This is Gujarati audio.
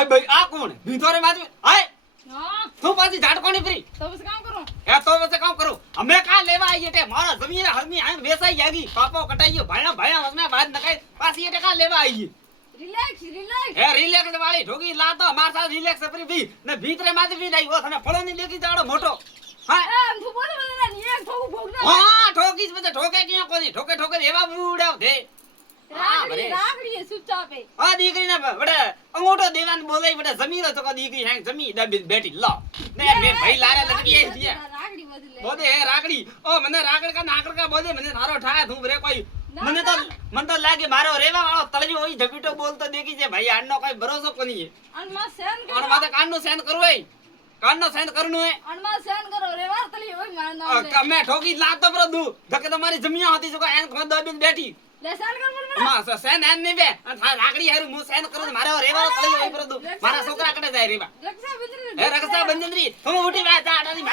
હાય ભાઈ આ કોણ ભીતરે માજી હાય હા તું પાછી ઝાટકોની ફરી તો બસ કામ કરો એ તો વસે કામ કરું અમે કા લેવા આવીએ તે મારા જમીન હરમી આમ વેસાઈ જાગી પાપો કટાઈ ગયો ભાણા ભાણા વસના બાદ નકાઈ પાછી એ કા લેવા આવીએ રિલેક્સ રિલેક્સ એ રિલેક્સ વાળી ઠોકી લાતો માર સાથે રિલેક્સ ફરી ભી ને ભીતરે માજી ભી લાઈ ઓ તને ફળો ની લેકી જાડો મોટો હા એમ તું બોલે બોલે ને એક થોડું ભોગ ના હા ઠોકી જ બધે ઠોકે ક્યાં કોની ઠોકે ઠોકે એવા બુડાવ દે રાખડી રાખડી ચૂપચાપ એ આ દીકરી ના બડે અંગૂઠો દેવાન બોલાઈ બડે જમીરો તો દીકરી હેંગ જમી દબી બેઠી લો ને મે ભાઈ લારે લટકી આઈ દિયા રાખડી બદલે બોદે હે રાખડી ઓ મને રાખડ કા નાકડ કા બોદે મને થારો ઠાય તું રે કોઈ મને તો લાગે મારો રેવા વાળો તળજો ઓય ઝપીટો બોલતો દેખી છે ભાઈ આનો કોઈ ભરોસો કોની અનમાં સેન કરો અને માથે કાનનો સેન કરવું એ કાનનો સેન કરનું હે અનમાં સેન કરો રેવાર તલી ઓય માર નામ લે કમે ઠોકી લાતો પર દુ ધકે તમારી જમીયા હતી જો કા હેંગ ખોદ દબી બેઠી લે સેન કર મને માં સેન એન ની બે રાખડી હારું હું સેન કરું મારો રેવા તળજો ઓય પર દુ મારા છોકરા કડે જાય રેવા રક્ષા બંધન હે રક્ષા બંધનરી તમે ઉઠી વા જા આડાની